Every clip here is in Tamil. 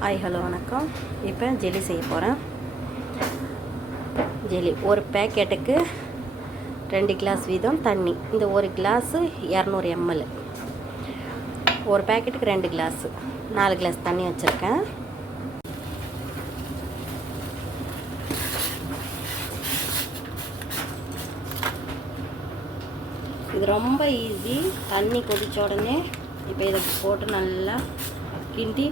ஹாய் ஹலோ வணக்கம். இப்போ ஜெல்லி செய்ய போகிறேன். ஜெல்லி ஒரு பேக்கெட்டுக்கு 2 கிளாஸ் வீதம் தண்ணி. இந்த ஒரு கிளாஸு 200 ml. ஒரு பேக்கெட்டுக்கு 2 கிளாஸு 4 கிளாஸ் தண்ணி வச்சுருக்கேன். இது ரொம்ப ஈஸி. தண்ணி கொதிச்ச உடனே இப்போ இதை போட்டு நல்லா கிண்டி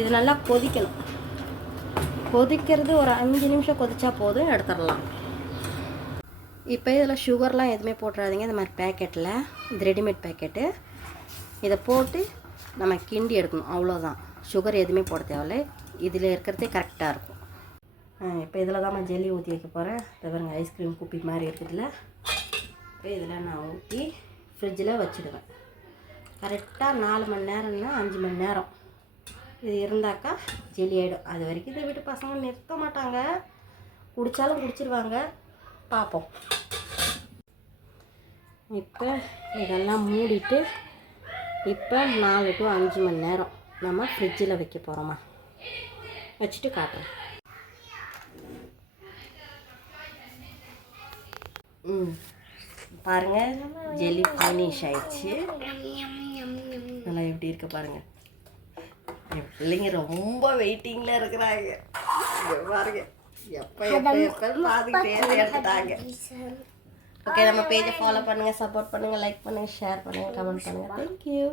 இது நல்லா கொதிக்கணும். கொதிக்கிறது ஒரு 5 நிமிஷம் கொதிச்சா போதும், எடுத்துடலாம். இப்போ இதில் சுகர்லாம் எதுவுமே போட்டுறாதீங்க. இந்த மாதிரி பேக்கெட்டில், இது ரெடிமேட் பேக்கெட்டு, இதை போட்டு நம்ம கிண்டி எடுக்கணும், அவ்வளோதான். சுகர் எதுவுமே போட தேவையில்லை. இதில் இருக்கிறதே கரெக்டாக இருக்கும். இப்போ இதில் தான் நான் ஜெல்லி ஊற்றி வைக்க போகிறேன். இதை பாருங்க, ஐஸ்கிரீம் குப்பி மாதிரி இருக்குதுல்ல. இப்போ இதில் நான் ஊற்றி ஃப்ரிட்ஜில் வச்சுடுவேன். கரெக்டாக 4 மணி நேரம்னா 5 மணி நேரம் இது இருந்தாக்கா ஜெல்லி ஆகிடும். அது வரைக்கும் இதை விட்டு பசங்க நிறுத்த மாட்டாங்க, குடித்தாலும் குடிச்சிருவாங்க. பார்ப்போம். இப்போ இதெல்லாம் மூடிட்டு இப்போ 4 to 5 மணி நேரம் நம்ம ஃப்ரிட்ஜில் வைக்க போகிறோமா, வச்சுட்டு காட்டுறோம். பாருங்கள், ஜெல்லி ஃபினிஷ் ஆயிடுச்சு. நல்லா எப்படி இருக்கு பாருங்கள். என் பிள்ளைங்க ரொம்ப வெயிட்டிங்கில் இருக்கிறாங்க. பாருங்க, எப்போ பார்த்துக்கிட்டே எடுத்துட்டாங்க. ஓகே, நம்ம பேஜை ஃபாலோ பண்ணுங்கள், சப்போர்ட் பண்ணுங்கள், லைக் பண்ணுங்கள், ஷேர் பண்ணுங்கள், கமெண்ட் பண்ணுங்கள். தேங்க்யூ.